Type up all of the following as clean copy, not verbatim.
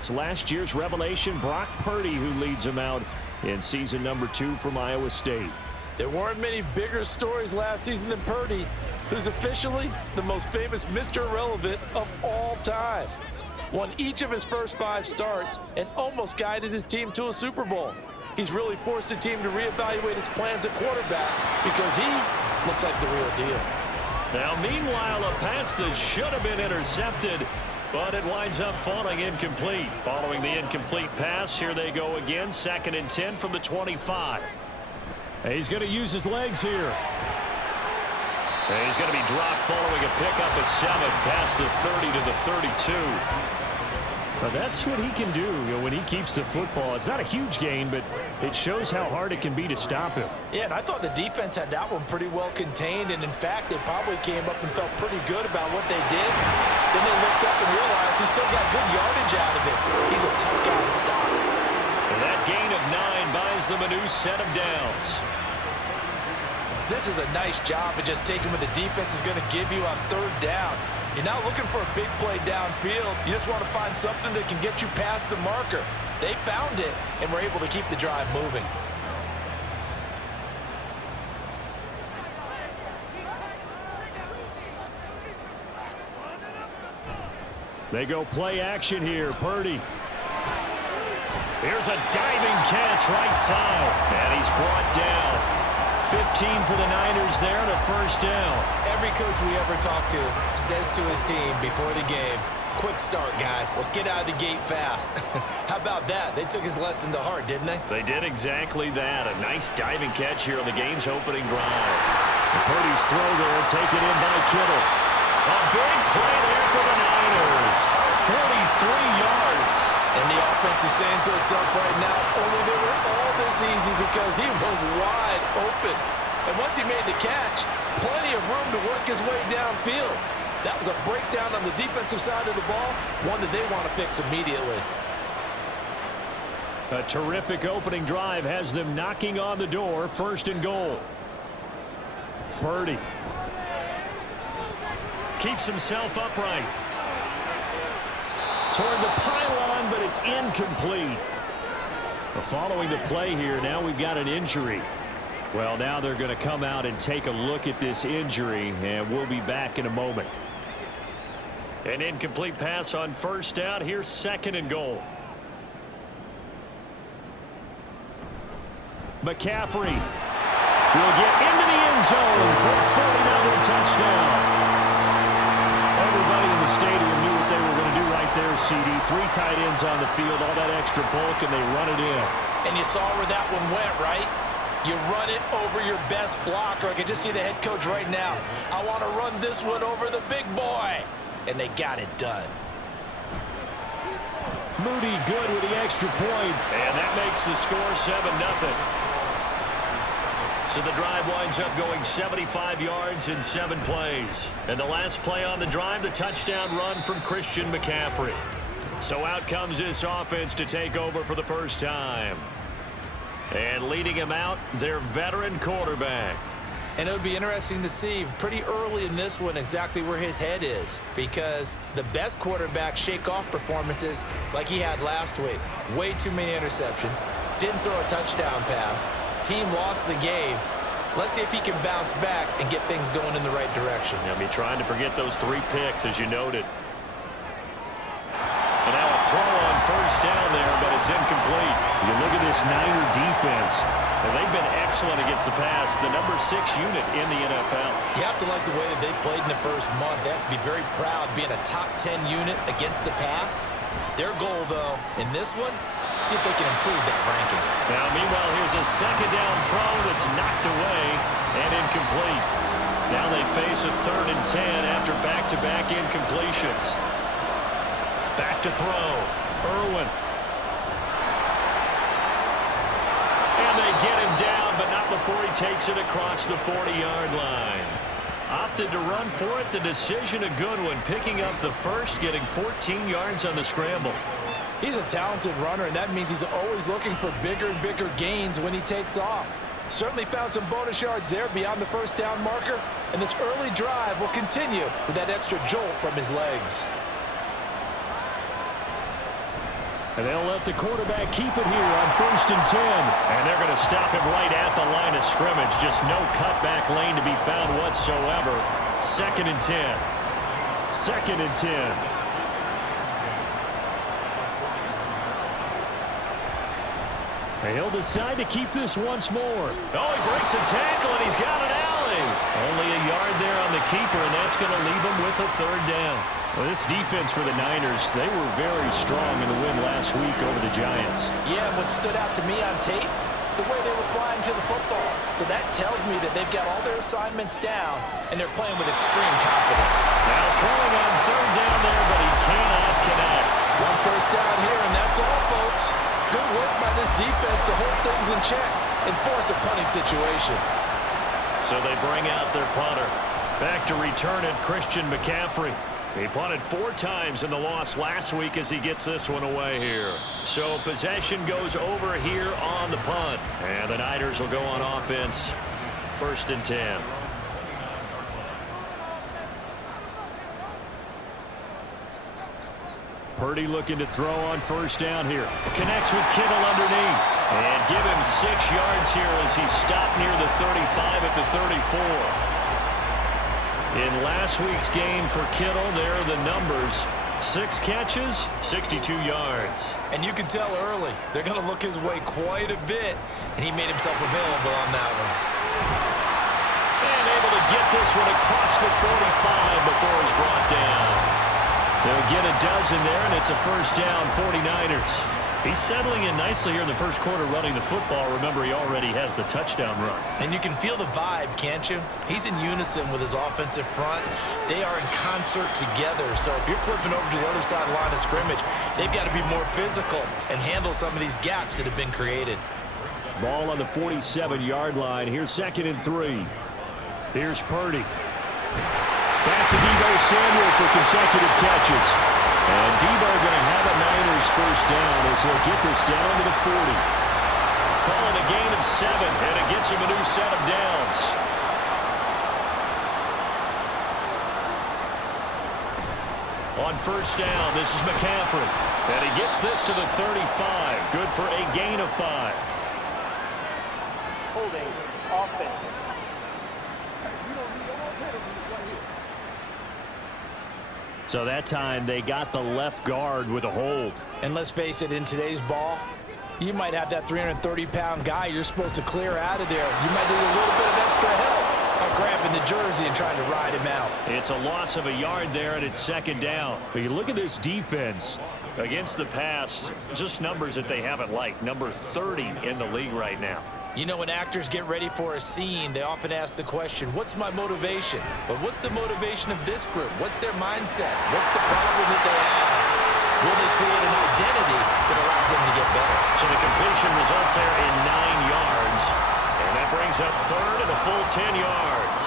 It's last year's revelation, Brock Purdy, who leads them out in season number 2 from Iowa State. There weren't many bigger stories last season than Purdy, who's officially the most famous Mr. Irrelevant of all time. Won each of his first 5 starts and almost guided his team to a Super Bowl. He's really forced the team to reevaluate its plans at quarterback because he looks like the real deal. Now, meanwhile, a pass that should have been intercepted, but it winds up falling incomplete. Following the incomplete pass, here they go again, 2nd and 10 from the 25. He's going to use his legs here. And he's going to be dropped following a pickup of 7 past the 30 to the 32. But that's what he can do, when he keeps the football. It's not a huge gain, but it shows how hard it can be to stop him. Yeah, and I thought the defense had that one pretty well contained, and in fact, they probably came up and felt pretty good about what they did. Then they looked up and realized he still got good yardage out of it. He's a tough guy to stop. And that gain of 9 buys them a new set of downs. This is a nice job of just taking what the defense is going to give you on 3rd down. You're not looking for a big play downfield. You just want to find something that can get you past the marker. They found it and were able to keep the drive moving. They go play action here. Purdy. Here's a diving catch right side. And he's brought down. 15 for the Niners there and a 1st down. Every coach we ever talk to says to his team before the game, quick start, guys. Let's get out of the gate fast. How about that? They took his lesson to heart, didn't they? They did exactly that. A nice diving catch here on the game's opening drive. And Purdy's throw there, taken in by Kittle. A big play there for the Niners. 43 yards. And the offense is saying to itself right now, only they were all this easy because he was wide open. And once he made the catch, plenty of room to work his way downfield. That was a breakdown on the defensive side of the ball, one that they want to fix immediately. A terrific opening drive has them knocking on the door, 1st and goal. Purdy keeps himself upright. Toward the pylon, but it's incomplete. Following the play here, now we've got an injury. Well, now they're going to come out and take a look at this injury, and we'll be back in a moment. An incomplete pass on 1st down. Here's 2nd and goal. McCaffrey will get into the end zone for a 49-yard touchdown. Everybody in the stadium knew what they were going to do right there, CD. 3 tight ends on the field, all that extra bulk, and they run it in. And you saw where that one went, right? You run it over your best blocker. I can just see the head coach right now. I want to run this one over the big boy. And they got it done. Moody good with the extra point. And that makes the score 7-0. So the drive winds up going 75 yards in 7 plays. And the last play on the drive, the touchdown run from Christian McCaffrey. So out comes this offense to take over for the first time. And leading him out, their veteran quarterback. And it would be interesting to see pretty early in this one exactly where his head is, because the best quarterbacks shake off performances like he had last week. Way too many interceptions. Didn't throw a touchdown pass. Team lost the game. Let's see if he can bounce back and get things going in the right direction. I'll be trying to forget those 3 picks, as you noted. And now a throw on 1st down there, but it's incomplete. You look at this Niner defense, and they've been excellent against the pass, the number 6 unit in the NFL. You have to like the way that they played in the first month. They have to be very proud being a top 10 unit against the pass. Their goal, though, in this one, see if they can improve that ranking. Now, meanwhile, here's a 2nd down throw that's knocked away and incomplete. Now they face a 3rd and 10 after back-to-back incompletions. Back to throw. Irwin. And they get him down, but not before he takes it across the 40-yard line. Opted to run for it. The decision a good one. Picking up the first, getting 14 yards on the scramble. He's a talented runner, and that means he's always looking for bigger and bigger gains when he takes off. Certainly found some bonus yards there beyond the 1st down marker, and this early drive will continue with that extra jolt from his legs. And they'll let the quarterback keep it here on 1st and 10. And they're going to stop him right at the line of scrimmage. Just no cutback lane to be found whatsoever. 2nd and 10. 2nd and 10. He'll decide to keep this once more. Oh, he breaks a tackle, and he's got an alley. Only a yard there on the keeper, and that's going to leave him with a 3rd down. Well, this defense for the Niners, they were very strong in the win last week over the Giants. Yeah, what stood out to me on tape, the way they were flying to the football. So that tells me that they've got all their assignments down, and they're playing with extreme confidence. Now throwing on 3rd down there, but he cannot connect. 1 first down here, and that's all, folks. Good work by this defense to hold things in check and force a punting situation. So they bring out their punter. Back to return it, Christian McCaffrey. He punted 4 times in the loss last week as he gets this one away here. So possession goes over here on the punt. And the Niners will go on offense. 1st and 10. Purdy looking to throw on 1st down here. Connects with Kittle underneath. And give him 6 yards here as he stopped near the 35 at the 34. In last week's game for Kittle, there are the numbers. 6 catches, 62 yards. And you can tell early, they're going to look his way quite a bit, and he made himself available on that one. And able to get this one across the 45 before he's brought down. They'll get a dozen there, and it's a 1st down, 49ers. He's settling in nicely here in the 1st quarter running the football. Remember, he already has the touchdown run. And you can feel the vibe, can't you? He's in unison with his offensive front. They are in concert together. So if you're flipping over to the other side of the line of scrimmage, they've got to be more physical and handle some of these gaps that have been created. Ball on the 47-yard line. Here's 2nd and 3. Here's Purdy. Back to Deebo Samuel for consecutive catches. And Deebo going to have a Niners 1st down as he'll get this down to the 40. Calling a gain of 7, and it gets him a new set of downs. On 1st down, this is McCaffrey. And he gets this to the 35. Good for a gain of 5. Holding offense. So that time they got the left guard with a hold. And let's face it, in today's ball, you might have that 330-pound guy you're supposed to clear out of there. You might need a little bit of extra help by grabbing the jersey and trying to ride him out. It's a loss of a yard there, and it's 2nd down. But you look at this defense against the pass, just numbers that they haven't liked. Number 30 in the league right now. You know, when actors get ready for a scene, they often ask the question, what's my motivation? But what's the motivation of this group? What's their mindset? What's the problem that they have? Will they create an identity that allows them to get better? So the completion results there in 9 yards. And that brings up 3rd and a full 10 yards.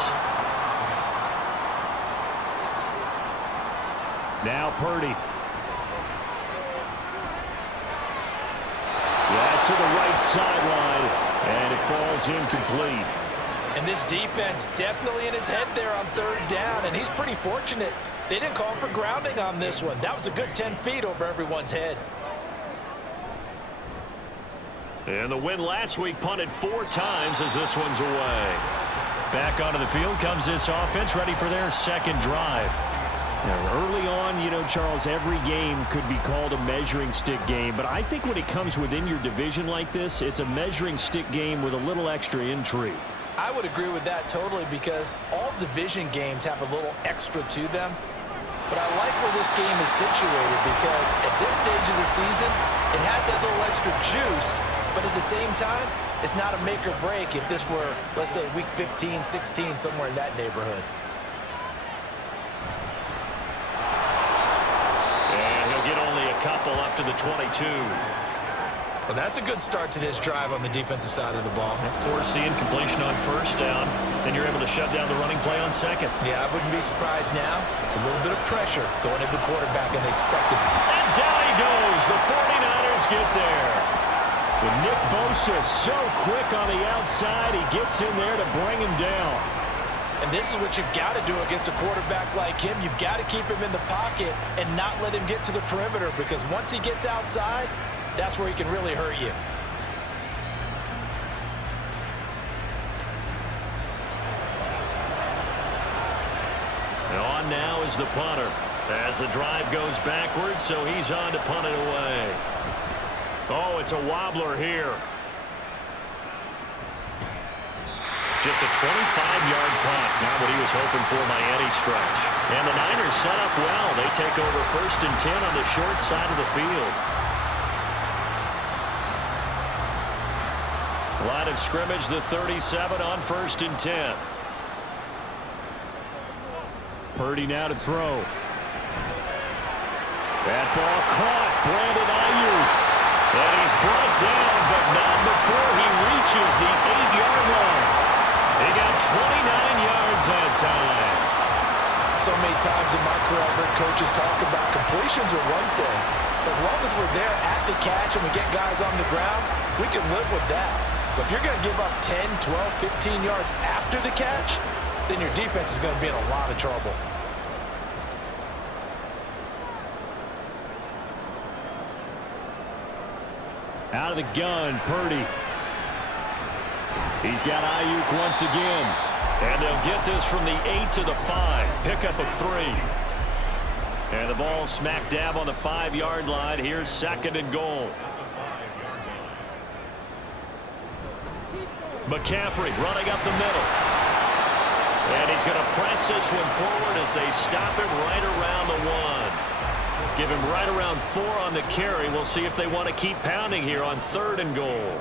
Now Purdy. Yeah, to the right sideline. And it falls incomplete. And this defense definitely in his head there on 3rd down, and he's pretty fortunate. They didn't call for grounding on this one. That was a good 10 feet over everyone's head. And the win last week punted 4 times as this one's away. Back onto the field comes this offense, ready for their 2nd drive. Now, early on, you know, Charles, every game could be called a measuring stick game. But I think when it comes within your division like this, it's a measuring stick game with a little extra intrigue. I would agree with that totally because all division games have a little extra to them. But I like where this game is situated because at this stage of the season, it has that little extra juice. But at the same time, it's not a make or break if this were, let's say, week 15, 16, somewhere in that neighborhood. Couple up to the 22. Well, that's a good start to this drive on the defensive side of the ball. Force the incompletion on 1st down. Then you're able to shut down the running play on 2nd. Yeah, I wouldn't be surprised now. A little bit of pressure going at the quarterback and expected. And down he goes. The 49ers get there. With Nick Bosa so quick on the outside, he gets in there to bring him down. And this is what you've got to do against a quarterback like him. You've got to keep him in the pocket and not let him get to the perimeter because once he gets outside, that's where he can really hurt you. And on now is the punter as the drive goes backwards, so he's on to punt it away. Oh, it's a wobbler here. Just a 25-yard punt, not what he was hoping for by any stretch. And the Niners set up well. They take over 1st and 10 on the short side of the field. Line of scrimmage, the 37 on 1st and 10. Purdy now to throw. That ball caught. Brandon Ayuk. And he's brought down, but not before he reaches the 8-yard line. He got 29 yards that time. So many times in my career, I've heard coaches talk about completions are one thing. As long as we're there at the catch and we get guys on the ground, we can live with that. But if you're going to give up 10, 12, 15 yards after the catch, then your defense is going to be in a lot of trouble. Out of the gun, Purdy. He's got Ayuk once again. And they'll get this from the 8 to the 5. Pickup of 3. And the ball smack dab on the 5-yard line. Here's 2nd and goal. McCaffrey running up the middle. And he's going to press this one forward as they stop him right around the 1. Give him right around 4 on the carry. We'll see if they want to keep pounding here on 3rd and goal.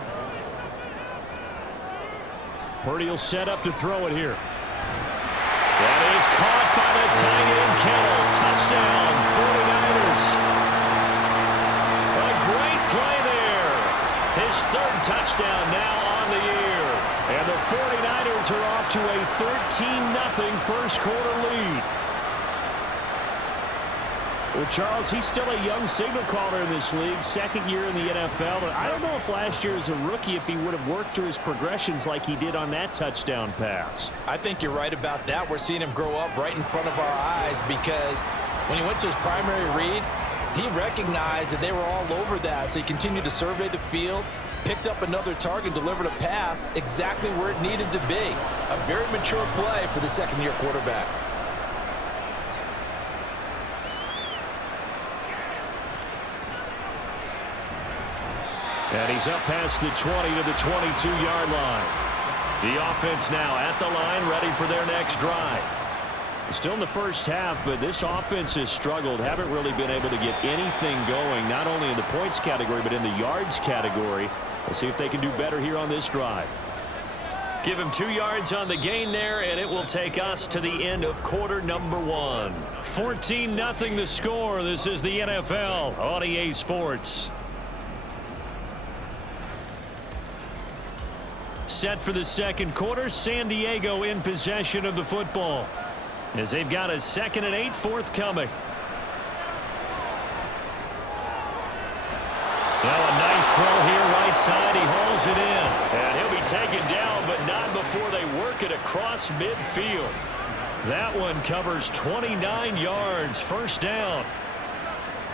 Purdy will set up to throw it here. That is caught by the tight end Kittle. Touchdown, 49ers. A great play there. His 3rd touchdown now on the year. And the 49ers are off to a 13-0 first quarter lead. Well, Charles, he's still a young signal caller in this league, 2nd year in the NFL. But I don't know if last year as a rookie, if he would have worked through his progressions like he did on that touchdown pass. I think you're right about that. We're seeing him grow up right in front of our eyes because when he went to his primary read, he recognized that they were all over that. So he continued to survey the field, picked up another target, delivered a pass exactly where it needed to be. A very mature play for the 2nd-year quarterback. And he's up past the 20 to the 22-yard line. The offense now at the line, ready for their next drive. Still in the first half, but this offense has struggled. Haven't really been able to get anything going, not only in the points category, but in the yards category. We'll see if they can do better here on this drive. Give him 2 yards on the gain there, and it will take us to the end of quarter number 1. 14-0 the score. This is the NFL on EA Sports. Set for the 2nd quarter, San Diego in possession of the football as they've got a 2nd and 8 forthcoming. Now a nice throw here right side. He hauls it in. And he'll be taken down, but not before they work it across midfield. That one covers 29 yards. First down.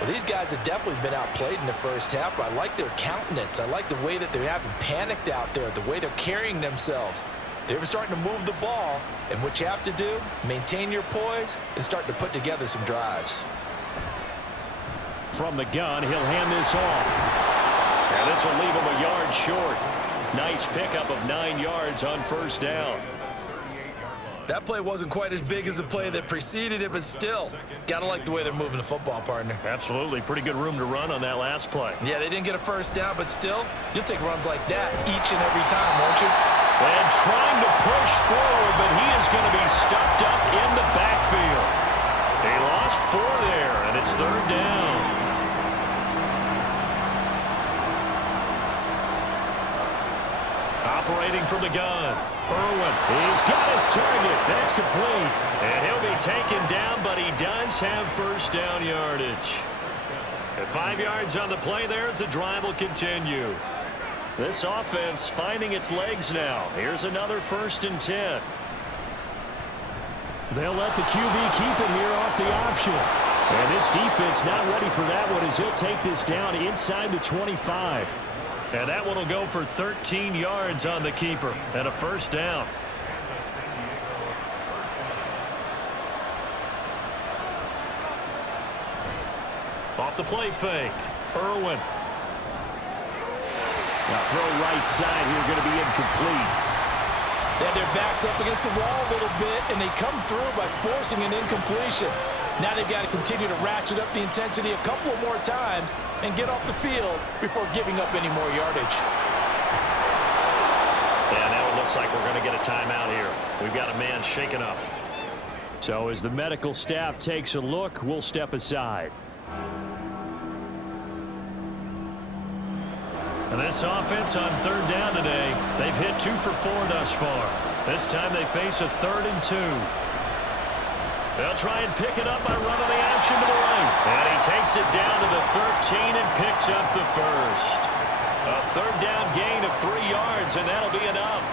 Well, these guys have definitely been outplayed in the first half, but I like their countenance. I like the way that they haven't panicked out there, the way they're carrying themselves. They're starting to move the ball, and what you have to do, maintain your poise and start to put together some drives. From the gun, he'll hand this off. And this will leave him a yard short. Nice pickup of 9 yards on first down. That play wasn't quite as big as the play that preceded it, but still, gotta like the way they're moving the football, partner. Absolutely. Pretty good room to run on that last play. Yeah, they didn't get a first down, but still, you'll take runs like that each and every time, won't you? And trying to push forward, but he is going to be stuffed up in the backfield. He lost 4 there, and it's 3rd down. Operating from the gun. Irwin, he's got his target. That's complete. And he'll be taken down, but he does have first down yardage. At 5 yards on the play there as the drive will continue. This offense finding its legs now. Here's another 1st and 10. They'll let the QB keep it here off the option. And this defense not ready for that one as he'll take this down inside the 25. And that one will go for 13 yards on the keeper and a first down. Off the play fake. Irwin. Now throw right side here, going to be incomplete. Yeah, their back's up against the wall a little bit, and they come through by forcing an incompletion. Now they've got to continue to ratchet up the intensity a couple of more times and get off the field before giving up any more yardage. Yeah, now it looks like we're going to get a timeout here. We've got a man shaken up. So as the medical staff takes a look, we'll step aside. And this offense on third down today, they've hit 2 for 4 thus far. This time they face a 3rd and 2. They'll try and pick it up by running the option to the right. And he takes it down to the 13 and picks up the first. A 3rd down gain of 3 yards, and that'll be enough.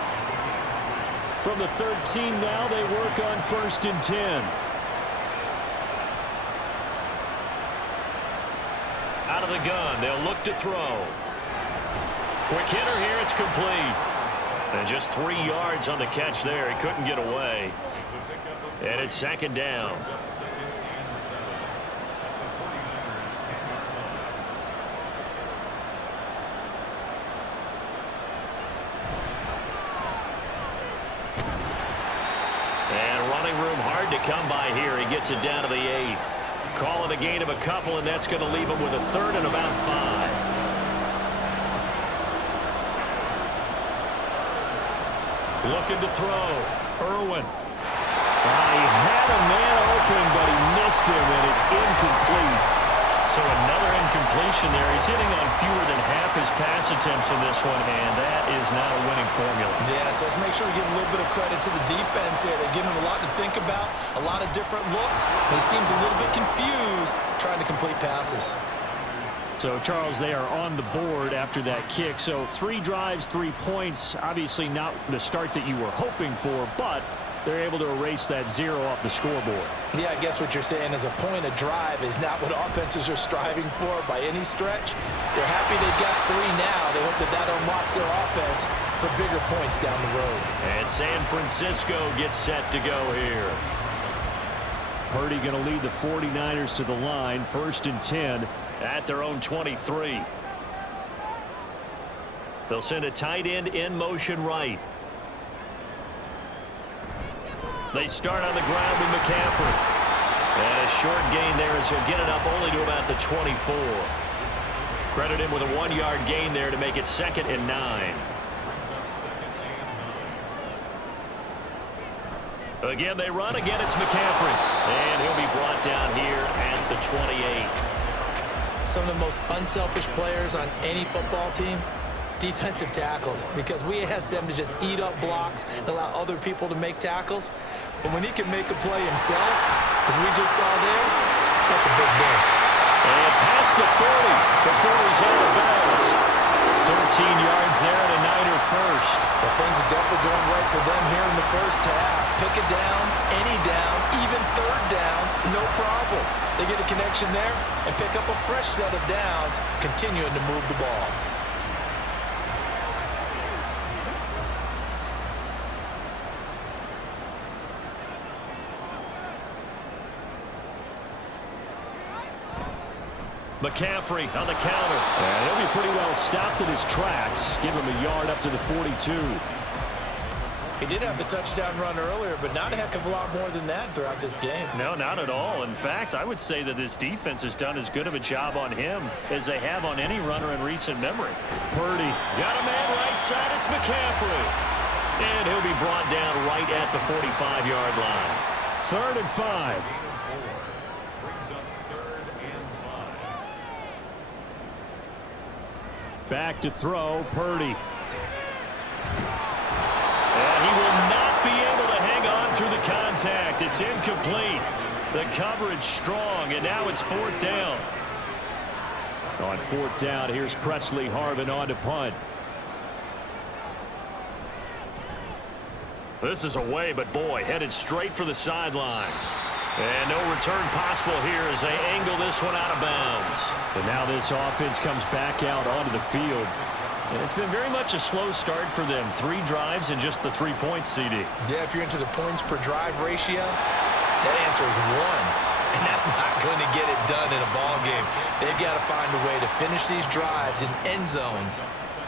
From the 13 now, they work on 1st and 10. Out of the gun, they'll look to throw. Quick hitter here, it's complete. And just 3 yards on the catch there. He couldn't get away. And it's 2nd down. And running room hard to come by here. He gets it down to the 8. Call it a gain of a couple, and that's going to leave him with a 3rd and about 5. Looking to throw. Irwin. He had a man open, but he missed him, and it's incomplete. So another incompletion there. He's hitting on fewer than half his pass attempts in this one, and that is not a winning formula. Yes, let's make sure we give a little bit of credit to the defense here. They're giving him a lot to think about, a lot of different looks. He seems a little bit confused trying to complete passes. So, Charles, they are on the board after that kick. So 3 drives, 3 points. Obviously not the start that you were hoping for, but they're able to erase that 0 off the scoreboard. Yeah, I guess what you're saying is a point a drive is not what offenses are striving for by any stretch. They're happy they got 3 now. They hope that that unlocks their offense for bigger points down the road. And San Francisco gets set to go here. Purdy going to lead the 49ers to the line. 1st and 10 at their own 23. They'll send a tight end in motion right. They start on the ground with McCaffrey. And a short gain there as he'll get it up only to about the 24. Credit him with a 1-yard gain there to make it 2nd and 9. Again, they run. Again, it's McCaffrey. And he'll be brought down here at the 28. Some of the most unselfish players on any football team, defensive tackles, because we ask them to just eat up blocks and allow other people to make tackles. But when he can make a play himself, as we just saw there, that's a big day. And past the 40 before he's out of bounds. 13 yards there and a Niner first. Well, things are definitely going right for them here in the first half. Pick it down, any down, even 3rd down, no problem. They get a connection there and pick up a fresh set of downs, continuing to move the ball. McCaffrey on the counter. And he'll be pretty well stopped in his tracks. Give him a yard up to the 42. He did have the touchdown run earlier, but not a heck of a lot more than that throughout this game. No, not at all. In fact, I would say that this defense has done as good of a job on him as they have on any runner in recent memory. Purdy got a man right side. It's McCaffrey. And he'll be brought down right at the 45-yard line. 3rd and 5. Back to throw, Purdy. And he will not be able to hang on through the contact. It's incomplete. The coverage strong, and now it's 4th down. On 4th down, here's Presley Harvin on to punt. This is away, but boy, headed straight for the sidelines. And no return possible here as they angle this one out of bounds. And now this offense comes back out onto the field. And it's been very much a slow start for them. 3 drives and just the 3 points, CD. Yeah, if you're into the points per drive ratio, that answer is 1. And that's not going to get it done in a ball game. They've got to find a way to finish these drives in end zones,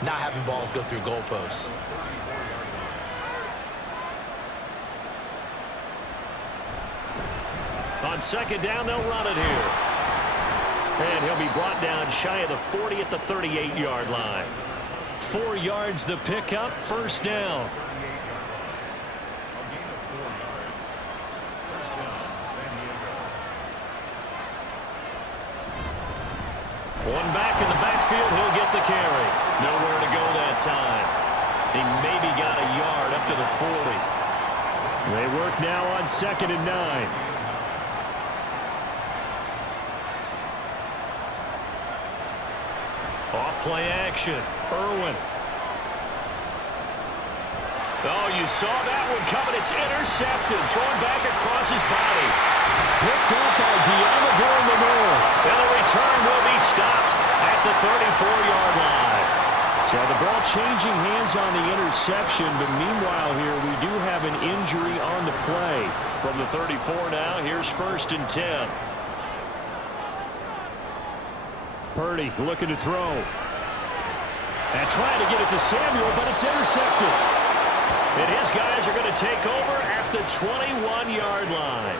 not having balls go through goalposts. On second down, they'll run it here. And he'll be brought down shy of the 40 at the 38-yard line. 4 yards the pickup, first down. One back in the backfield, he'll get the carry. Nowhere to go that time. He maybe got a yard up to the 40. They work now on second and 9. Off-play action. Irwin. Oh, you saw that one coming. It's intercepted. Thrown back across his body. Picked up by Diamador Lenore. And the return will be stopped at the 34-yard line. So the ball changing hands on the interception, but meanwhile here we do have an injury on the play. From the 34 now, here's first and 10. Purdy looking to throw. And trying to get it to Samuel, but it's intercepted. And his guys are going to take over at the 21-yard line.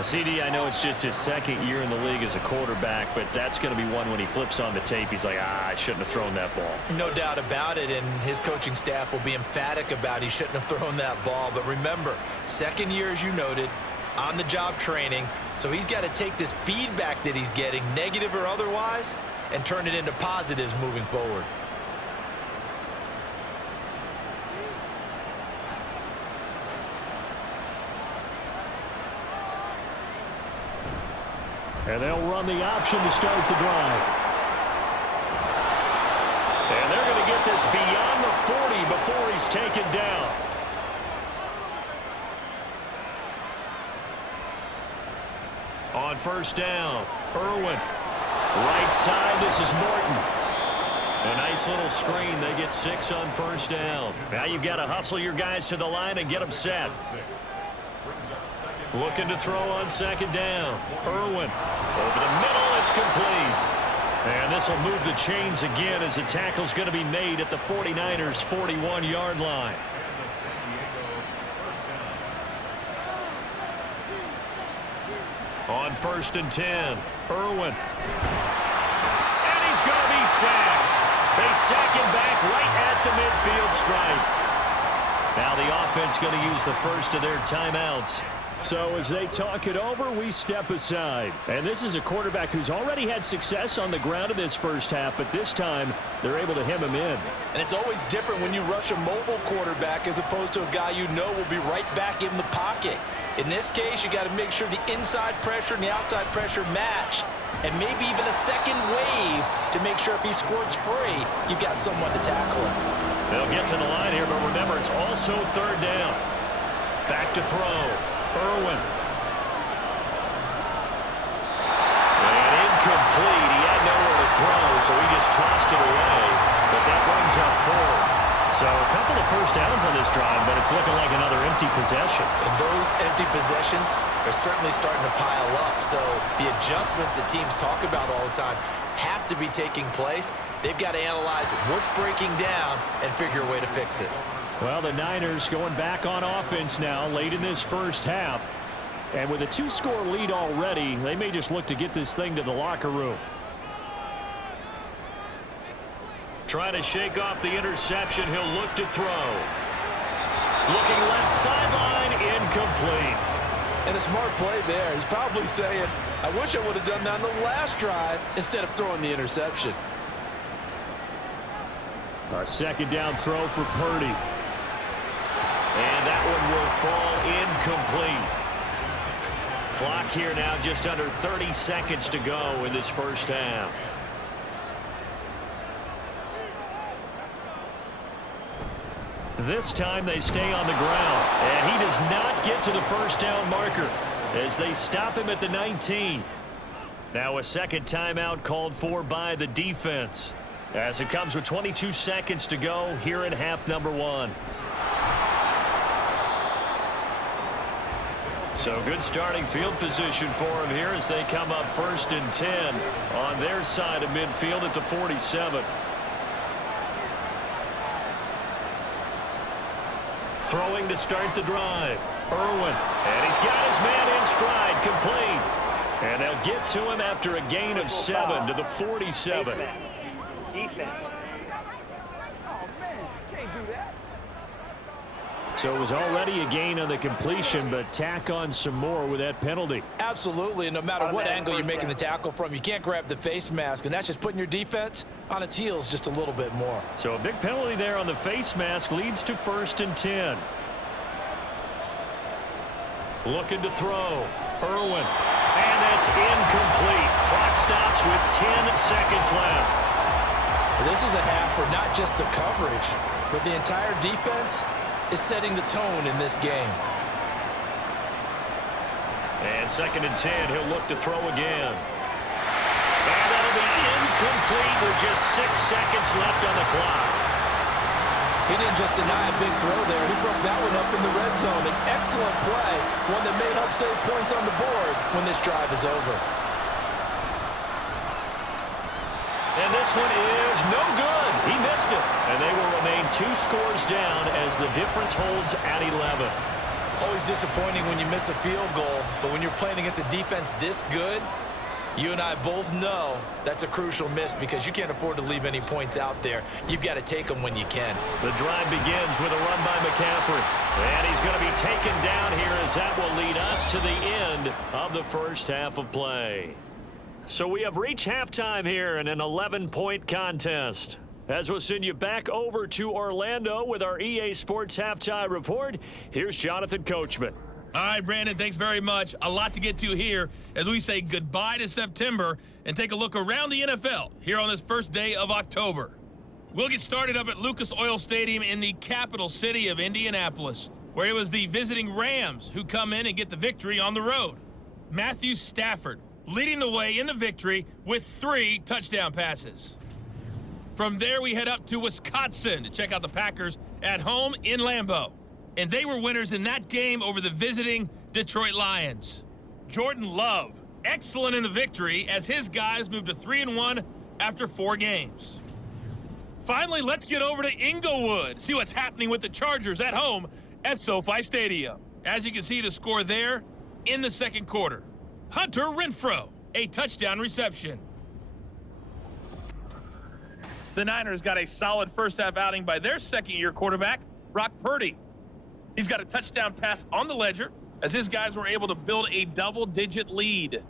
CD, I know it's just his second year in the league as a quarterback, but that's going to be one when he flips on the tape. He's like, I shouldn't have thrown that ball. No doubt about it, and his coaching staff will be emphatic about he shouldn't have thrown that ball. But remember, second year, as you noted, on-the-job training, so he's got to take this feedback that he's getting, negative or otherwise, and turn it into positives moving forward. And they'll run the option to start the drive. And they're going to get this beyond the 40 before he's taken down. On first down, Irwin. Right side, this is Norton. A nice little screen. They get 6 on first down. Now you've got to hustle your guys to the line and get them set. Looking to throw on second down. Irwin. Over the middle, it's complete. And this will move the chains again as the tackle's going to be made at the 49ers' 41-yard line. On first and 10, Irwin. And he's going to be sacked. They sack him back right at the midfield stripe. Now the offense going to use the first of their timeouts. So as they talk it over, we step aside. And this is a quarterback who's already had success on the ground in this first half, but this time they're able to hem him in. And it's always different when you rush a mobile quarterback as opposed to a guy you know will be right back in the pocket. In this case, you got to make sure the inside pressure and the outside pressure match, and maybe even a second wave to make sure if he squirts free, you've got someone to tackle him. They'll get to the line here, but remember, it's also third down. Back to throw. Irwin. And incomplete. He had nowhere to throw, so he just tossed it away. But that brings up fourth. So a couple of first downs on this drive, but it's looking like another empty possession. And those empty possessions are certainly starting to pile up. So the adjustments that teams talk about all the time have to be taking place. They've got to analyze what's breaking down and figure a way to fix it. Well, the Niners going back on offense now late in this first half. And with a 2-score lead already, they may just look to get this thing to the locker room. Trying to shake off the interception. He'll look to throw. Looking left sideline, incomplete. And a smart play there. He's probably saying, I wish I would have done that on the last drive instead of throwing the interception. A second down throw for Purdy. And that one will fall incomplete. Clock here now just under 30 seconds to go in this first half. This time they stay on the ground. And he does not get to the first down marker. as they stop him at the 19. Now a second timeout called for by the defense, as it comes with 22 seconds to go here in half number 1. So good starting field position for him here as they come up 1st and 10 on their side of midfield at the 47. Throwing to start the drive. Irwin, and he's got his man in stride, complete. And they'll get to him after a gain of 7 to the 47. Defense. Oh, man, can't do that. So it was already a gain on the completion, but tack on some more with that penalty. Absolutely, and no matter what angle you're making the tackle from, you can't grab the face mask, and that's just putting your defense on its heels just a little bit more. So a big penalty there on the face mask leads to 1st and 10. Looking to throw. Irwin. And that's incomplete. Clock stops with 10 seconds left. This is a half where not just the coverage, but the entire defense is setting the tone in this game. And 2nd and 10, he'll look to throw again. And that'll be incomplete with just 6 seconds left on the clock. He didn't just deny a big throw there. He broke that one up in the red zone. An excellent play, one that may help save points on the board when this drive is over. And this one is no good. He missed it. And they will remain 2 scores down as the difference holds at 11. Always disappointing when you miss a field goal, but when you're playing against a defense this good, you and I both know that's a crucial miss because you can't afford to leave any points out there. You've got to take them when you can. The drive begins with a run by McCaffrey. And he's going to be taken down here as that will lead us to the end of the first half of play. So we have reached halftime here in an 11-point contest. As we'll send you back over to Orlando with our EA Sports Halftime Report, here's Jonathan Coachman. All right, Brandon, thanks very much. A lot to get to here as we say goodbye to September and take a look around the NFL here on this first day of October. We'll get started up at Lucas Oil Stadium in the capital city of Indianapolis, where it was the visiting Rams who come in and get the victory on the road. Matthew Stafford leading the way in the victory with 3 touchdown passes. From there, we head up to Wisconsin to check out the Packers at home in Lambeau. And they were winners in that game over the visiting Detroit Lions. Jordan Love, excellent in the victory as his guys moved to 3-1 after 4 games. Finally, let's get over to Inglewood, see what's happening with the Chargers at home at SoFi Stadium. As you can see the score there in the second quarter. Hunter Renfrow, a touchdown reception. The Niners got a solid first-half outing by their second-year quarterback, Brock Purdy. He's got a touchdown pass on the ledger as his guys were able to build a double-digit lead.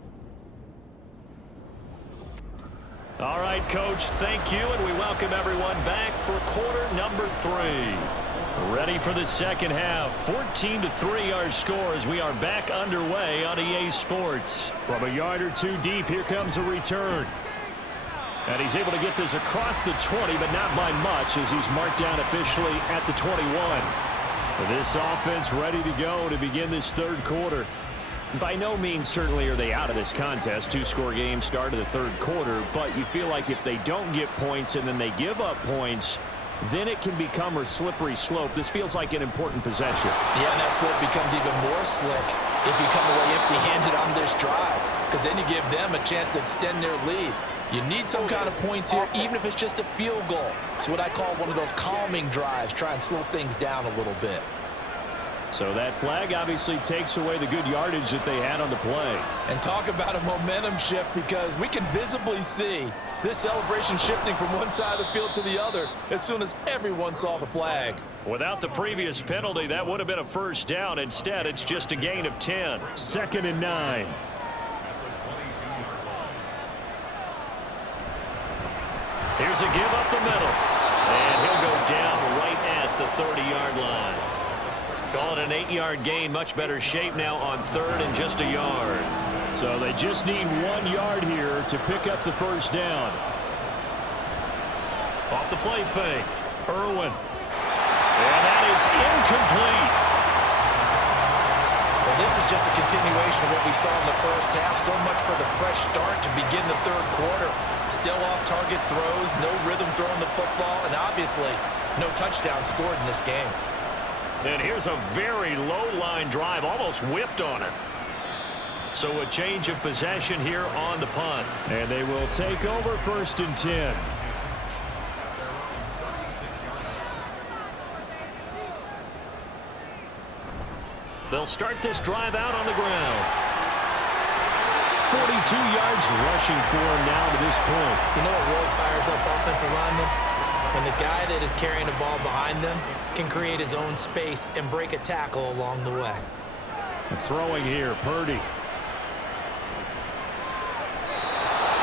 All right, Coach, thank you, and we welcome everyone back for quarter number 3. Ready for the second half. 14-3 our score as we are back underway on EA Sports. From a yard or 2 deep, here comes a return. And he's able to get this across the 20, but not by much as he's marked down officially at the 21. This offense ready to go to begin this third quarter. By no means certainly are they out of this contest. 2-score game start of the third quarter, but you feel like if they don't get points and then they give up points, then it can become a slippery slope. This feels like an important possession. Yeah, and that slope becomes even more slick if you come away empty-handed on this drive, because then you give them a chance to extend their lead. You need some kind of points here, even if it's just a field goal. It's what I call one of those calming drives, try and slow things down a little bit. So that flag obviously takes away the good yardage that they had on the play. And talk about a momentum shift, because we can visibly see this celebration shifting from one side of the field to the other as soon as everyone saw the flag. Without the previous penalty, that would have been a first down. Instead, it's just a gain of 10. 2nd and 9. Here's a give up the middle. And he'll go down right at the 30-yard line. Call it an 8-yard gain. Much better shape now on 3rd and just a yard. So they just need 1 yard here to pick up the first down. Off the play fake. Irwin. And that is incomplete. Well, this is just a continuation of what we saw in the first half. So much for the fresh start to begin the third quarter. Still off-target throws, no rhythm throwing the football, and obviously no touchdown scored in this game. And here's a very low-line drive, almost whiffed on it. So a change of possession here on the punt. And they will take over 1st and 10. They'll start this drive out on the ground. 42 yards rushing for him now to this point. You know what really fires up offensive linemen? When the guy that is carrying the ball behind them can create his own space and break a tackle along the way. And throwing here, Purdy.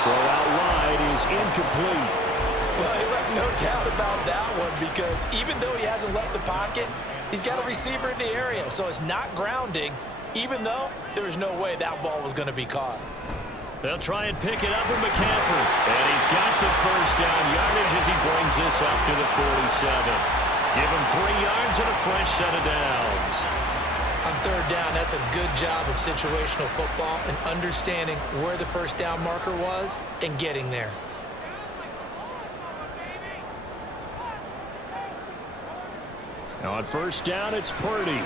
Throw out wide is incomplete. Well, he left no doubt about that one because even though he hasn't left the pocket, he's got a receiver in the area, so it's not grounding, even though there was no way that ball was going to be caught. They'll try and pick it up with McCaffrey. And he's got the first down yardage as he brings this up to the 47. Give him 3 yards and a fresh set of downs. On third down, that's a good job of situational football and understanding where the first down marker was and getting there. Now on 1st down, it's Purdy.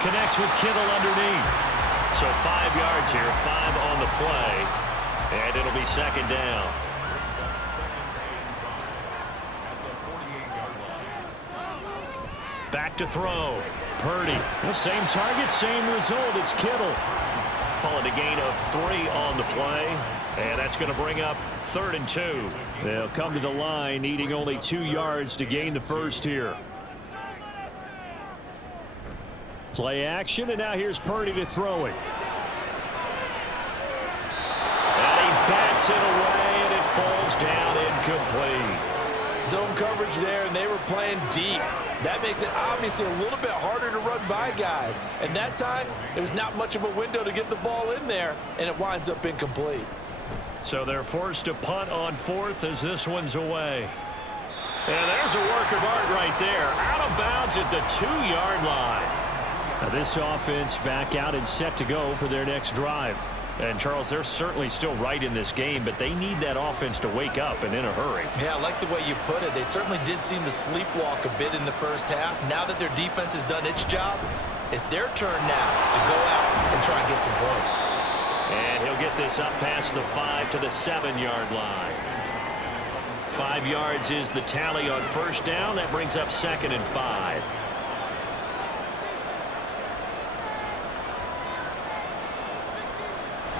Connects with Kittle underneath. So 5 yards here, 5 on the play. And it'll be 2nd down. Back to throw. Purdy. The same target, same result. It's Kittle. Calling a gain of 3 on the play. And that's going to bring up 3rd and 2. They'll come to the line, needing only 2 yards to gain the first here. Play action, and now here's Purdy to throw it. And he backs it away, and it falls down incomplete. Zone coverage there, and they were playing deep. That makes it obviously a little bit harder to run by guys. And that time, there was not much of a window to get the ball in there, and it winds up incomplete. So they're forced to punt on 4th as this one's away. And there's a work of art right there. Out of bounds at the 2-yard line. Now this offense back out and set to go for their next drive. And, Charles, they're certainly still right in this game, but they need that offense to wake up and in a hurry. Yeah, I like the way you put it. They certainly did seem to sleepwalk a bit in the first half. Now that their defense has done its job, it's their turn now to go out and try and get some points. And he'll get this up past the 5 to the 7-yard line. 5 yards is the tally on 1st down. That brings up 2nd and 5.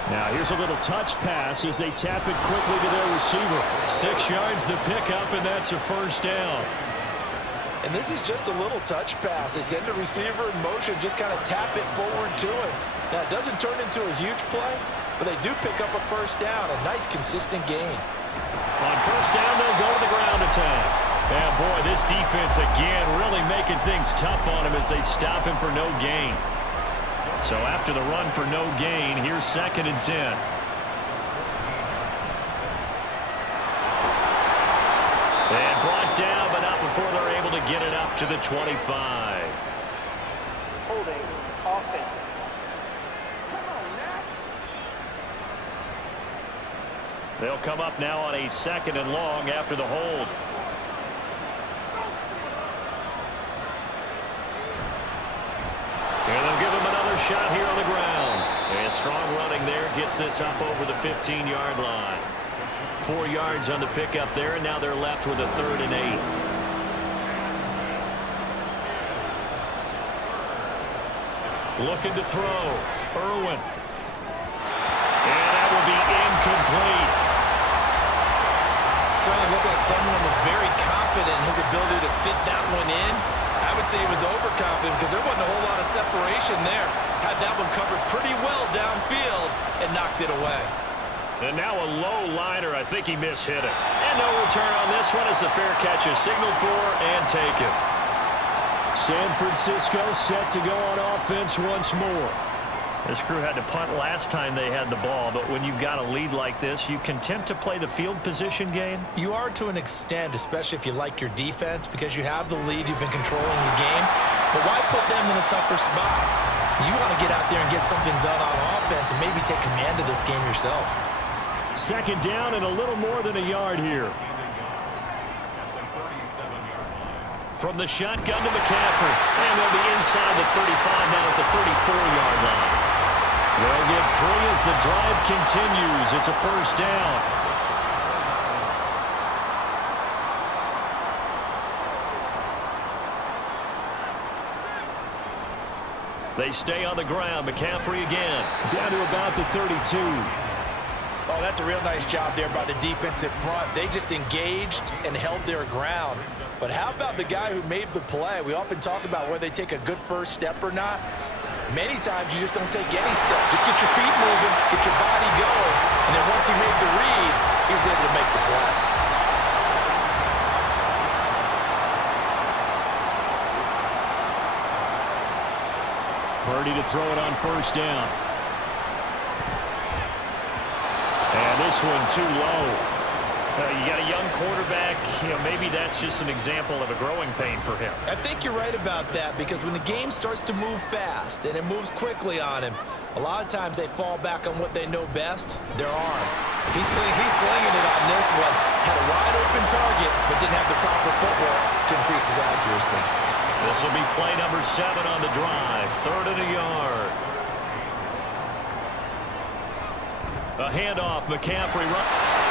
Now here's a little touch pass as they tap it quickly to their receiver. 6 yards the pickup, and that's a 1st down. And this is just a little touch pass. They send the receiver in motion, just kind of tap it forward to him. Now, it doesn't turn into a huge play, but they do pick up a 1st down, a nice, consistent gain. On 1st down, they'll go to the ground attack. And, boy, this defense, again, really making things tough on him as they stop him for no gain. So after the run for no gain, here's 2nd and 10. And brought down, but not before they're able to get it up to the 25. Holding offense. Come on now. They'll come up now on a 2nd and long after the hold. And they'll give him another shot here on the ground. And strong running there gets this up over the 15-yard line. 4 yards on the pickup there, and now they're left with a 3rd and 8. Looking to throw. Irwin. And that will be incomplete. Certainly looked like someone was very confident in his ability to fit that one in. I would say he was overconfident because there wasn't a whole lot of separation there. Had that one covered pretty well downfield and knocked it away. And now a low liner. I think he mishit it. And no return on this one as the fair catch is signaled for and taken. San Francisco set to go on offense once more. This crew had to punt last time they had the ball, but when you've got a lead like this, you content to play the field position game? You are to an extent, especially if you like your defense, because you have the lead, you've been controlling the game. But why put them in a tougher spot? You want to get out there and get something done on offense and maybe take command of this game yourself. Second down and a little more than a yard here. From the shotgun to McCaffrey. And they'll be inside the 35 now at the 34-yard line. They'll get 3 as the drive continues. It's a first down. They stay on the ground. McCaffrey again. Down to about the 32. Oh, that's a real nice job there by the defensive front. They just engaged and held their ground. But how about the guy who made the play? We often talk about whether they take a good first step or not. Many times you just don't take any step. Just get your feet moving, get your body going, and then once he made the read, he was able to make the play. Purdy to throw it on first down. And this one too low. You got a young quarterback. Maybe that's just an example of a growing pain for him. I think you're right about that, because when the game starts to move fast and it moves quickly on him, a lot of times they fall back on what they know best, their arm. He's slinging it on this one. Had a wide open target, but didn't have the proper footwork to increase his accuracy. This will be play number 7 on the drive. 3rd and a yard. A handoff. McCaffrey run.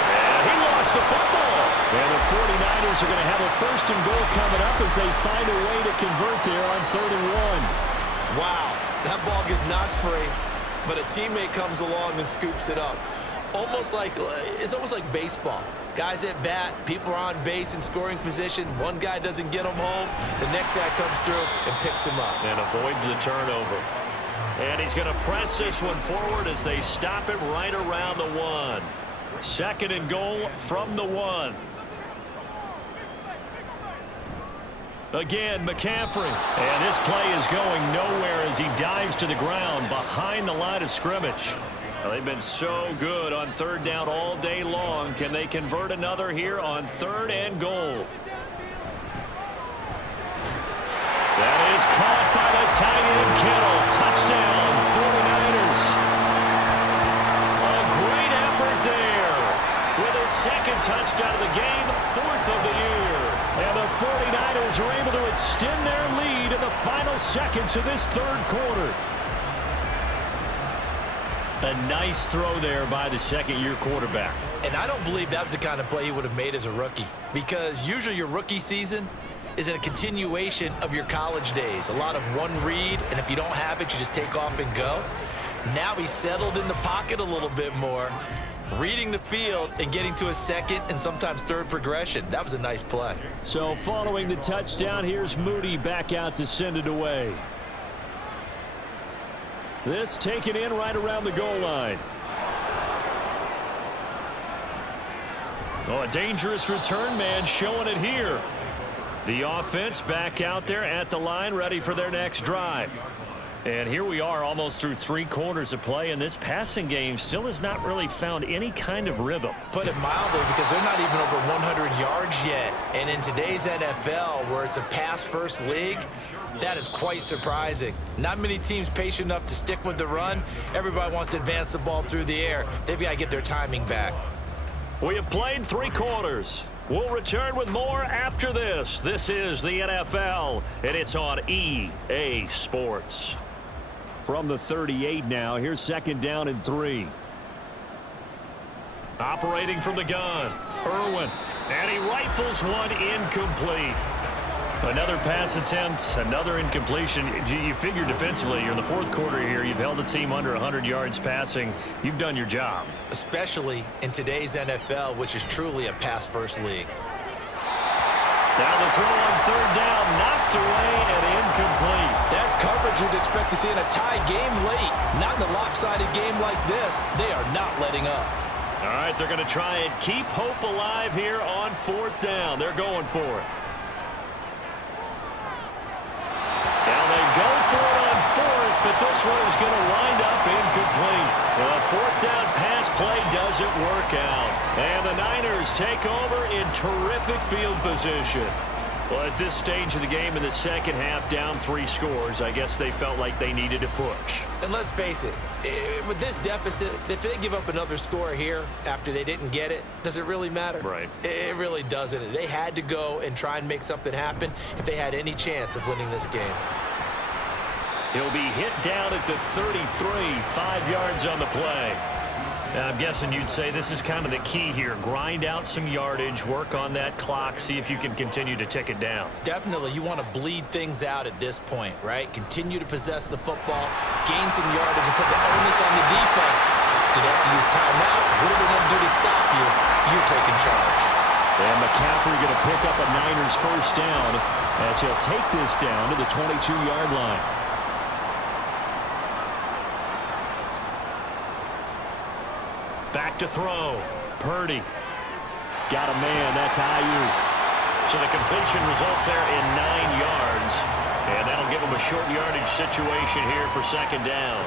And he lost the football. And the 49ers are going to have a 1st and goal coming up as they find a way to convert there on 3rd and 1. Wow, that ball gets knocked free, but a teammate comes along and scoops it up. It's almost like baseball. Guys at bat, people are on base in scoring position. One guy doesn't get him home. The next guy comes through and picks him up. And avoids the turnover. And he's going to press this one forward as they stop it right around the 1. 2nd and goal from the 1. Again, McCaffrey. And this play is going nowhere as he dives to the ground behind the line of scrimmage. Well, they've been so good on 3rd down all day long. Can they convert another here on 3rd and goal? That is caught by the tight end Kittle. Touchdown, 49ers. A great effort there. With his 2nd touchdown of the game, 4th of the year. And the 49ers are able to extend their lead in the final seconds of this 3rd quarter. A nice throw there by the 2nd-year quarterback. And I don't believe that was the kind of play he would have made as a rookie, because usually your rookie season is a continuation of your college days. A lot of one read, and if you don't have it, you just take off and go. Now he's settled in the pocket a little bit more, reading the field and getting to a 2nd and sometimes 3rd progression. That was a nice play. So following the touchdown, here's Moody back out to send it away. This taken in right around the goal line. Oh, a dangerous return man showing it here. The offense back out there at the line, ready for their next drive. And here we are almost through 3 quarters of play, and this passing game still has not really found any kind of rhythm. Put it mildly, because they're not even over 100 yards yet. And in today's NFL, where it's a pass-first league, that is quite surprising. Not many teams patient enough to stick with the run. Everybody wants to advance the ball through the air. They've got to get their timing back. We have played 3 quarters. We'll return with more after this. This is the NFL, and it's on EA Sports. From the 38 now, here's 2nd down and 3. Operating from the gun, Irwin, and he rifles one incomplete. Another pass attempt, another incompletion. You figure defensively, you're in the 4th quarter here. You've held the team under 100 yards passing. You've done your job. Especially in today's NFL, which is truly a pass-first league. Now the throw on 3rd down, knocked away and incomplete. That's coverage you'd expect to see in a tie game late. Not in a lopsided game like this. They are not letting up. All right, they're going to try and keep hope alive here on 4th down. They're going for it. Now they go for it on 4th, but this one is going to wind up incomplete. The 4th down pass play doesn't work out. And the Niners take over in terrific field position. Well, at this stage of the game in the second half, down 3 scores, I guess they felt like they needed to push. And let's face it, with this deficit, if they give up another score here after they didn't get it, does it really matter? Right. It really doesn't. They had to go and try and make something happen if they had any chance of winning this game. He'll be hit down at the 33, 5 yards on the play. Now, I'm guessing you'd say this is kind of the key here. Grind out some yardage, work on that clock, see if you can continue to tick it down. Definitely, you want to bleed things out at this point, right? Continue to possess the football, gain some yardage, and put the onus on the defense. Do they have to use timeouts? What are they going to do to stop you? You're taking charge. And McCaffrey going to pick up a Niners first down as he'll take this down to the 22-yard line. Back to throw. Purdy. Got a man. That's xRyu. So the completion results there in 9 yards. And that'll give them a short yardage situation here for second down.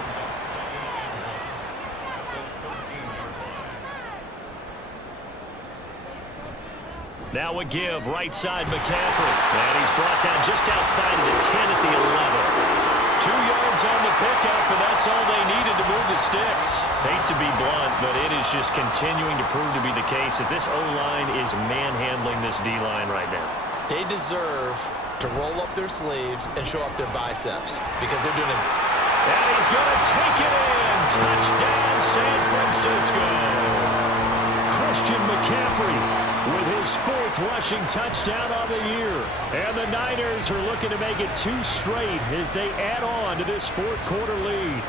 Now a give. Right side McCaffrey. And he's brought down just outside of the 10 at the 11. 2 yards on the pickup, and that's all they needed to move the sticks. Hate to be blunt, but it is just continuing to prove to be the case that this O-line is manhandling this D-line right now. They deserve to roll up their sleeves and show up their biceps because they're doing it. And he's going to take it in. Touchdown, San Francisco. Christian McCaffrey with his 4th rushing touchdown on the year. And the Niners are looking to make it 2 straight as they add on to this 4th quarter lead.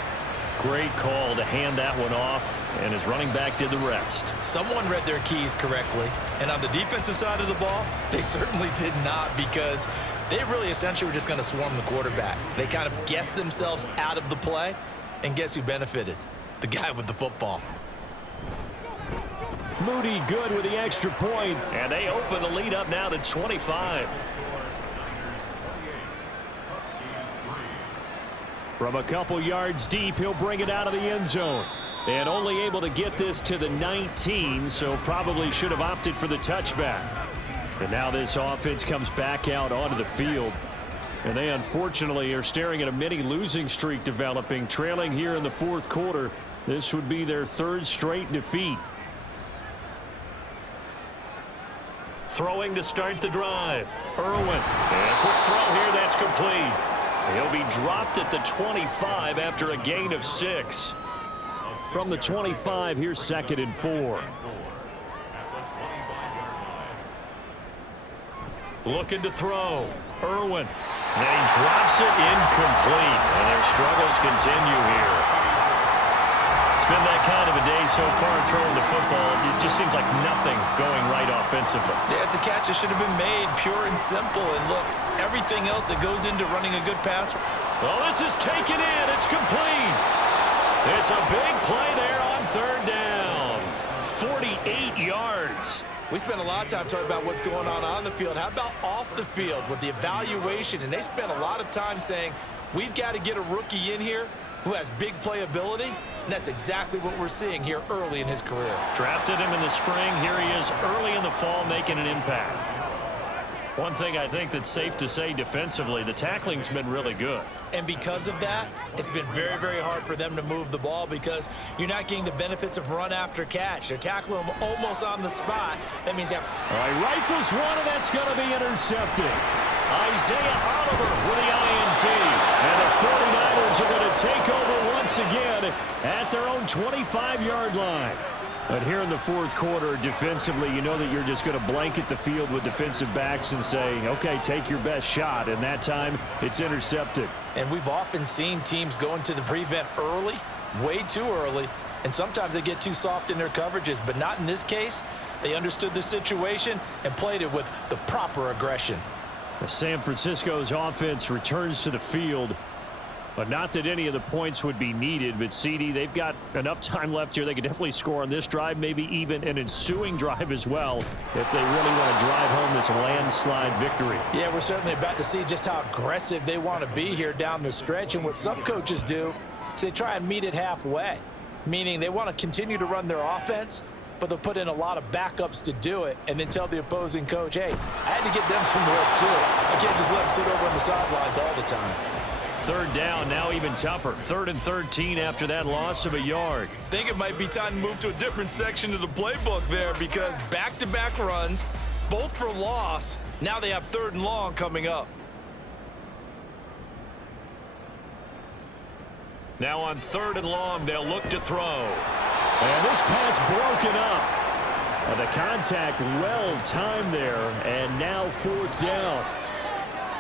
Great call to hand that one off, and his running back did the rest. Someone read their keys correctly, and on the defensive side of the ball, they certainly did not because they really essentially were just going to swarm the quarterback. They kind of guessed themselves out of the play, and guess who benefited? The guy with the football. Moody good with the extra point. And they open the lead up now to 25. From a couple yards deep, he'll bring it out of the end zone. And only able to get this to the 19, so probably should have opted for the touchback. And now this offense comes back out onto the field. And they unfortunately are staring at a mini losing streak developing, trailing here in the 4th quarter. This would be their 3rd straight defeat. Throwing to start the drive. Irwin. And a quick throw here. That's complete. He'll be dropped at the 25 after a gain of 6. From the 25, here's 2nd and 4. Looking to throw. Irwin. And he drops it incomplete. And their struggles continue here. It's been that kind of a day so far throwing the football. It just seems like nothing going right offensively. Yeah, it's a catch that should have been made, pure and simple. And look, everything else that goes into running a good pass. Well, this is taken in. It's complete. It's a big play there on 3rd down. 48 yards. We spent a lot of time talking about what's going on the field. How about off the field with the evaluation? And they spent a lot of time saying, we've got to get a rookie in here who has big playability. And that's exactly what we're seeing here early in his career. Drafted him in the spring. Here he is early in the fall making an impact. One thing I think that's safe to say defensively, the tackling's been really good. And because of that, it's been very, very hard for them to move the ball because you're not getting the benefits of run after catch. They're tackling him almost on the spot. That means that. All right, rifles one, and that's going to be intercepted. Isaiah Oliver with the INT. And the 49ers are going to take over once again at their own 25-yard line. But here in the 4th quarter, defensively, you know that you're just going to blanket the field with defensive backs and say, okay, take your best shot. And that time, it's intercepted. And we've often seen teams go into the prevent early, way too early, and sometimes they get too soft in their coverages, but not in this case. They understood the situation and played it with the proper aggression. San Francisco's offense returns to the field. But not that any of the points would be needed, but CD, they've got enough time left here. They could definitely score on this drive, maybe even an ensuing drive as well, if they really want to drive home this landslide victory. Yeah, we're certainly about to see just how aggressive they want to be here down the stretch. And what some coaches do is they try and meet it halfway, meaning they want to continue to run their offense, but they'll put in a lot of backups to do it and then tell the opposing coach, hey, I had to get them some work too. I can't just let them sit over on the sidelines all the time. Third down, now even tougher. 3rd and 13 after that loss of a yard. I think it might be time to move to a different section of the playbook there because back-to-back runs, both for loss. Now they have 3rd and long coming up. Now on 3rd and long, they'll look to throw. And this pass broken up. The contact well timed there, and now 4th down.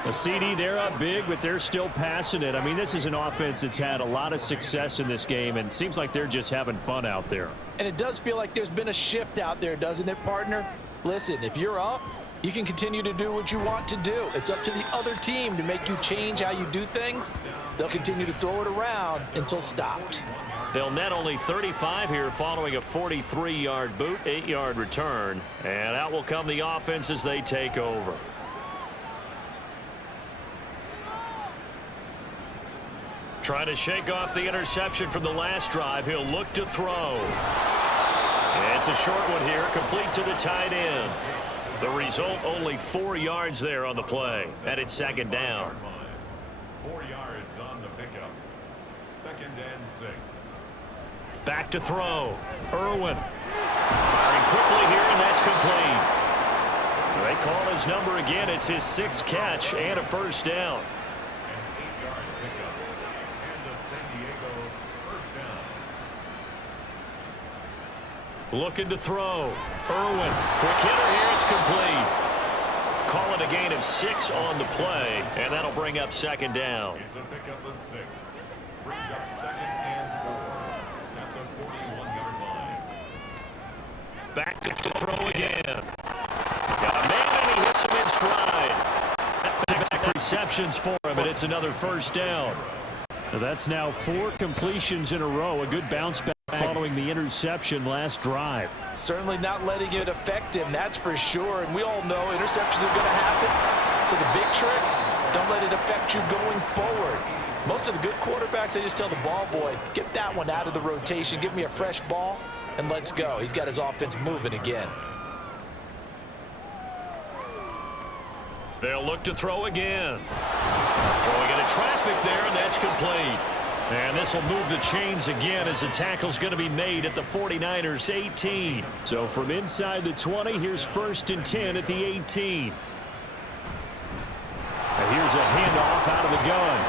A CD, they're up big, but they're still passing it. I mean, this is an offense that's had a lot of success in this game, and it seems like they're just having fun out there. And it does feel like there's been a shift out there, doesn't it, partner? Listen, if you're up, you can continue to do what you want to do. It's up to the other team to make you change how you do things. They'll continue to throw it around until stopped. They'll net only 35 here following a 43-yard boot, 8-yard return. And out will come the offense as they take over. Trying to shake off the interception from the last drive. He'll look to throw. It's a short one here, complete to the tight end. The result, only 4 yards there on the play. And it's 2nd down. 4 yards on the pickup. 2nd and 6. Back to throw. Irwin. Firing quickly here, and that's complete. They call his number again. It's his 6th catch and a 1st down. An 8-yard pickup. And a San Diego 1st down. Looking to throw. Irwin. Quick hitter here. It's complete. Call it a gain of 6 on the play, and that'll bring up 2nd down. It's a pickup of 6. Brings up 2nd and 4 at the 41-yard line. Back to throw again. Got a man, and he hits him in stride. Back receptions for him, and it's another 1st down. That's now 4 completions in a row. A good bounce back following the interception last drive. Certainly not letting it affect him, that's for sure. And we all know interceptions are going to happen. So the big trick, don't let it affect you going forward. Most of the good quarterbacks, they just tell the ball boy, get that one out of the rotation, give me a fresh ball, and let's go. He's got his offense moving again. They'll look to throw again. Throwing into traffic there, and that's complete. And this will move the chains again as the tackle's going to be made at the 49ers 18. So from inside the 20, here's 1st and 10 at the 18. And here's a handoff out of the gun.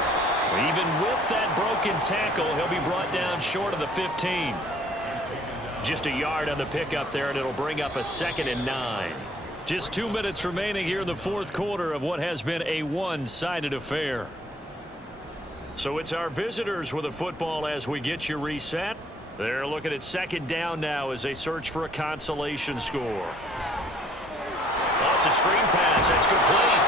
Even with that broken tackle, he'll be brought down short of the 15. Just a yard on the pickup there, and it'll bring up a 2nd and 9. Just 2 minutes remaining here in the 4th quarter of what has been a one-sided affair. So it's our visitors with the football as we get you reset. They're looking at 2nd down now as they search for a consolation score. Oh, it's a screen pass. That's complete.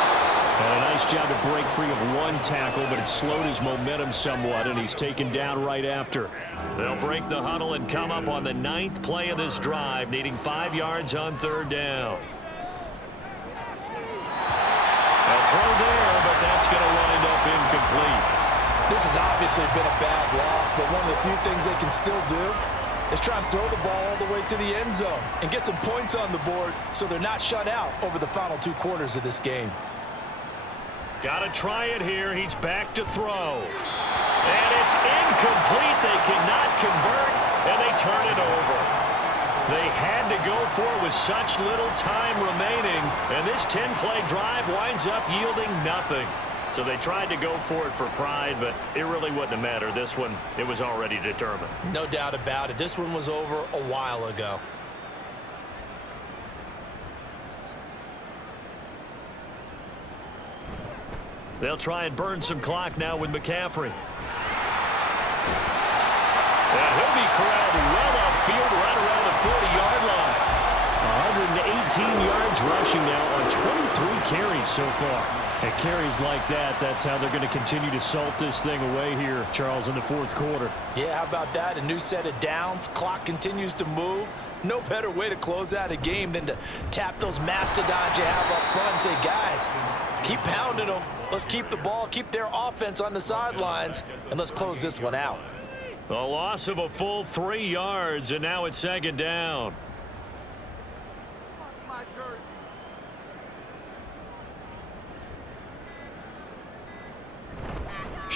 And a nice job to break free of 1 tackle, but it slowed his momentum somewhat, and he's taken down right after. They'll break the huddle and come up on the 9th play of this drive, needing 5 yards on 3rd down. They'll throw there, but that's going to wind up incomplete. This has obviously been a bad loss, but one of the few things they can still do is try and throw the ball all the way to the end zone and get some points on the board so they're not shut out over the final 2 quarters of this game. Got to try it here. He's back to throw. And it's incomplete. They cannot convert, and they turn it over. They had to go for it with such little time remaining, and this 10-play drive winds up yielding nothing. So they tried to go for it for pride, but it really wouldn't have mattered. This one, it was already determined. No doubt about it. This one was over a while ago. They'll try and burn some clock now with McCaffrey. And he'll be corralled well upfield right around the 40-yard line. 118 yards rushing now on 23 carries so far. And carries like that, that's how they're going to continue to salt this thing away here, Charles, in the 4th quarter. Yeah, how about that? A new set of downs. Clock continues to move. No better way to close out a game than to tap those mastodons you have up front and say, guys, keep pounding them. Let's keep the ball, keep their offense on the sidelines, and let's close this one out. A loss of a full 3 yards, and now it's 2nd down.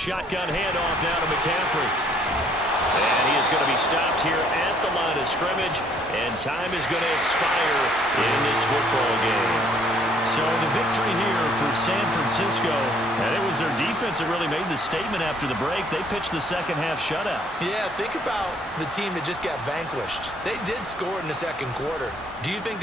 shotgun handoff now to McCaffrey. And he is going to be stopped here at the line of scrimmage, and time is going to expire in this football game. So the victory here for San Francisco, and it was their defense that really made the statement after the break. They pitched the second half shutout. Yeah, think about the team that just got vanquished. They did score in the second quarter. Do you think